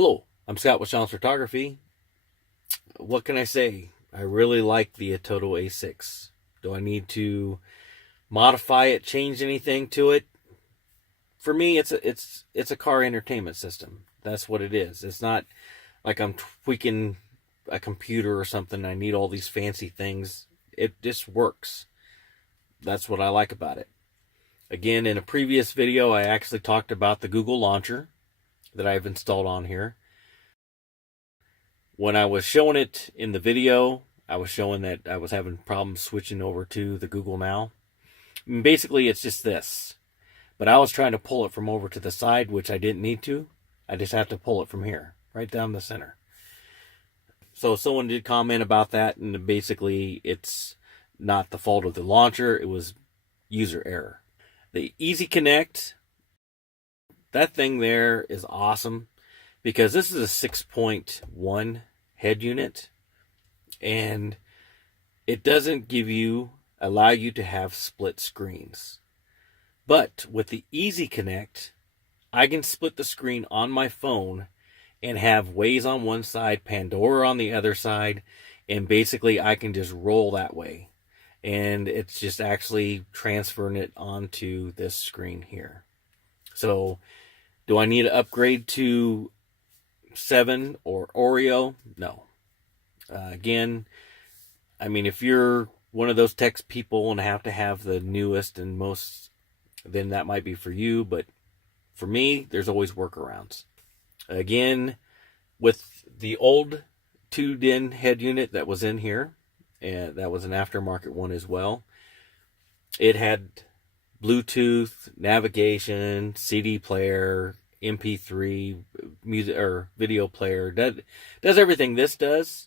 Hello, I'm Scott with Shoms Photography. What can I say? I really like the Atoto A6. Do I need to modify it, change anything to it? For me, it's a car entertainment system. That's what it is. It's not like I'm tweaking a computer or something. I need all these fancy things. It just works. That's what I like about it. Again, in a previous video, I actually talked about the Google launcher that I've installed on here. When I was showing it in the video, I was showing that I was having problems switching over to the Google Now. And basically, it's just this. But I was trying to pull it from over to the side, which I didn't need to. I just have to pull it from here, right down the center. So someone did comment about that, and basically it's not the fault of the launcher. It was user error. The Easy Connect, that thing there is awesome because this is a 6.1 head unit, and it doesn't allow you to have split screens. But with the Easy Connect, I can split the screen on my phone and have Waze on one side, Pandora on the other side, and basically I can just roll that way. And it's just actually transferring it onto this screen here. So, do I need to upgrade to 7 or Oreo? No. Again, I mean, if you're one of those tech people and have to have the newest and most, then that might be for you. But for me, there's always workarounds. Again, with the old 2-DIN head unit that was in here, and that was an aftermarket one as well, it had Bluetooth, navigation, CD player, MP3, music or video player. That does everything this does,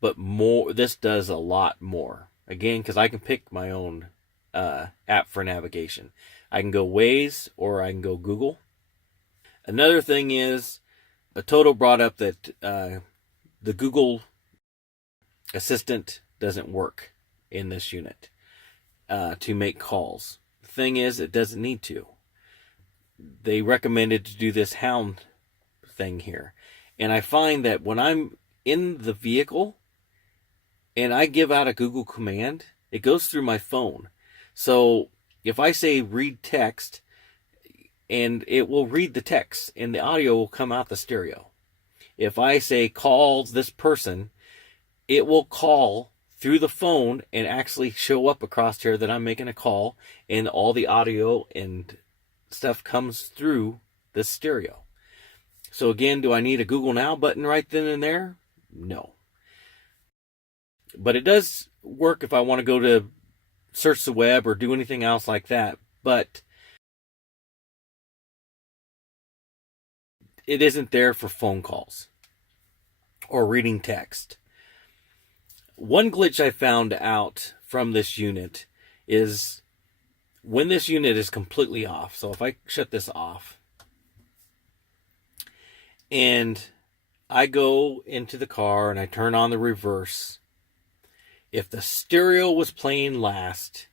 but more. This does a lot more. Again, because I can pick my own app for navigation. I can go Waze or I can go Google. Another thing is, Atoto brought up that the Google Assistant doesn't work in this unit to make calls. The thing is, it doesn't need to. They recommended to do this Hound thing here. And I find that when I'm in the vehicle and I give out a Google command, it goes through my phone. So if I say read text, and it will read the text and the audio will come out the stereo. If I say call this person, it will call through the phone and actually show up across here that I'm making a call, and all the audio and stuff comes through this stereo. So again, do I need a Google Now button right then and there? No. But it does work if I want to go to search the web or do anything else like that. But it isn't there for phone calls or reading text. One glitch I found out from this unit is when this unit is completely off. So if I shut this off and I go into the car and I turn on the reverse, if the stereo was playing last,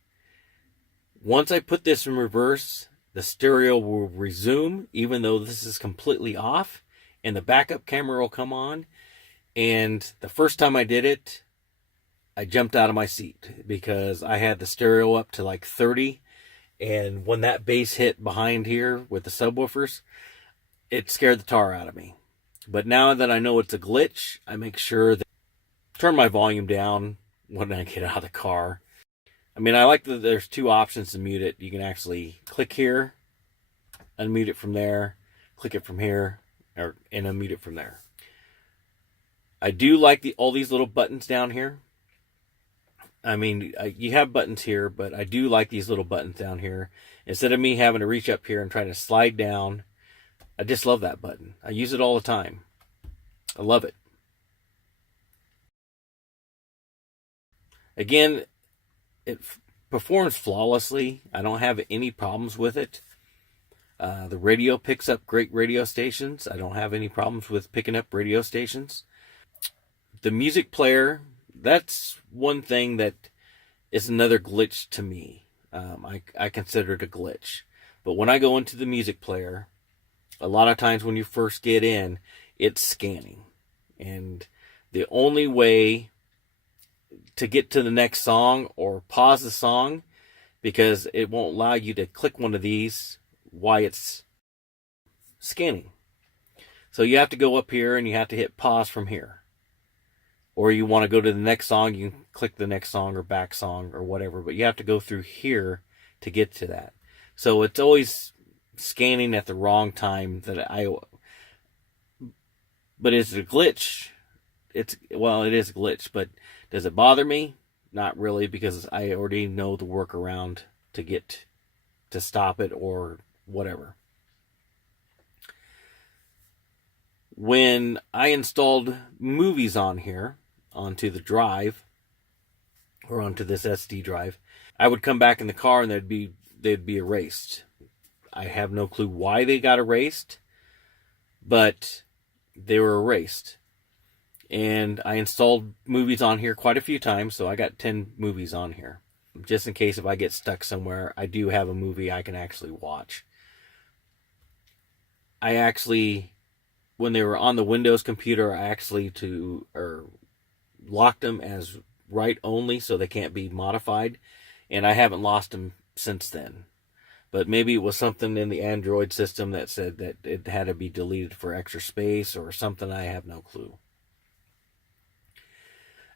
once I put this in reverse, the stereo will resume even though this is completely off, and the backup camera will come on. And the first time I did it, I jumped out of my seat because I had the stereo up to like 30, and when that bass hit behind here with the subwoofers, it scared the tar out of me. But now that I know it's a glitch, I make sure that I turn my volume down when I get out of the car. I mean, I like that there's two options to mute it. You can actually click here, unmute it from there, click it from here, and unmute it from there. I do like all these little buttons down here. I mean, you have buttons here, but I do like these little buttons down here. Instead of me having to reach up here and trying to slide down, I just love that button. I use it all the time. I love it. Again, it performs flawlessly. I don't have any problems with it. The radio picks up great radio stations. I don't have any problems with picking up radio stations. The music player, that's one thing that is another glitch to me. I consider it a glitch. But when I go into the music player, a lot of times when you first get in, it's scanning. And the only way to get to the next song or pause the song, because it won't allow you to click one of these while it's scanning. So you have to go up here and you have to hit pause from here. Or you want to go to the next song, you can click the next song or back song or whatever, but you have to go through here to get to that. So it's always scanning at the wrong time but it's a glitch. It is a glitch, but does it bother me? Not really, because I already know the workaround to stop it or whatever. When I installed movies on here, onto the drive, or onto this SD drive, I would come back in the car and they'd be erased. I have no clue why they got erased, but they were erased. And I installed movies on here quite a few times, so I got 10 movies on here. Just in case if I get stuck somewhere, I do have a movie I can actually watch. When they were on the Windows computer, I locked them as write only, so they can't be modified, and I haven't lost them since then. But maybe it was something in the Android system that said that it had to be deleted for extra space or something. I have no clue.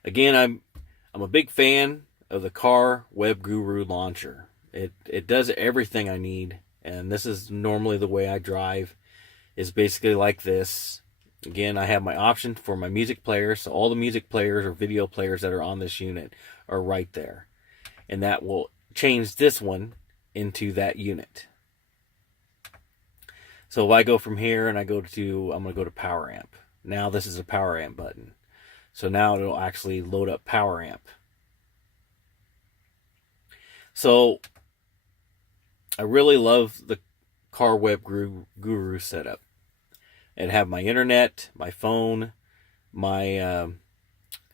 Again, I'm a big fan of the Car Web Guru launcher. It does everything I need, and this is normally the way I drive. Is basically like this. Again, I have my option for my music player, so all the music players or video players that are on this unit are right there. And that will change this one into that unit. So if I go from here and I'm going to go to Power Amp. Now this is a Power Amp button. So now it'll actually load up Power Amp. So I really love the Car Web Guru setup. And have my internet, my phone,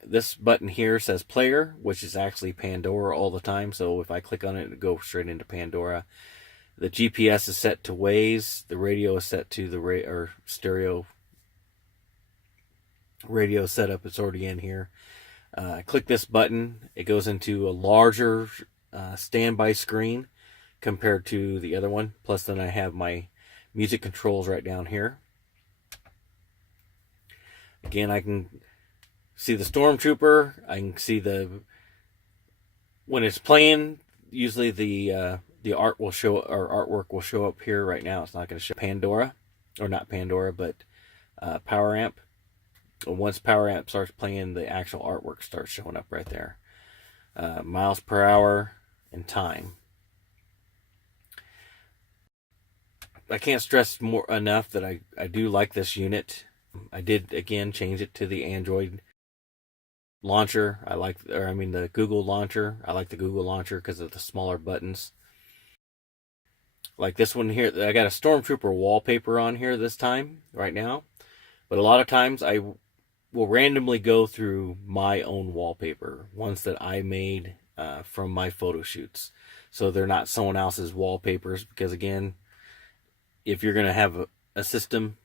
this button here says player, which is actually Pandora all the time. So if I click on it, it'll go straight into Pandora. The GPS is set to Waze. The radio is set to the stereo radio setup. It's already in here. I click this button. It goes into a larger standby screen compared to the other one. Plus then I have my music controls right down here. Again, I can see the Stormtrooper. I can see when it's playing, usually the art will show, or artwork will show up here. Right now it's not going to show Pandora, or not Pandora, but Power Amp. And once Power Amp starts playing, the actual artwork starts showing up right there. Miles per hour and time. I can't stress more enough that I do like this unit. I did again change it to the Android launcher. The Google launcher. I like the Google launcher because of the smaller buttons. Like this one here, I got a Stormtrooper Wallpaper on here this time, right now. But a lot of times I will randomly go through my own wallpaper, ones that I made from my photo shoots. So they're not someone else's wallpapers, because again, if you're going to have a system,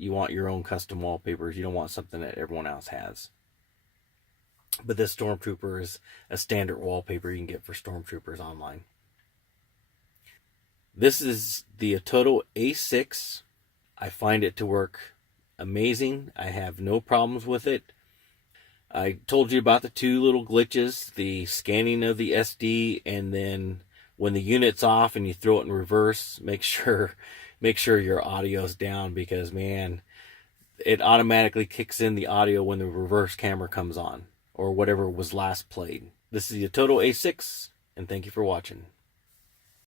you want your own custom wallpapers. You don't want something that everyone else has. But this Stormtrooper is a standard wallpaper you can get for Stormtroopers online. This is the Atoto A6. I find it to work amazing. I have no problems with it. I told you about the two little glitches, the scanning of the SD, and then when the unit's off and you throw it in reverse, make sure your audio's down, because man, it automatically kicks in the audio when the reverse camera comes on, or whatever was last played. This is the Atoto A6, and thank you for watching.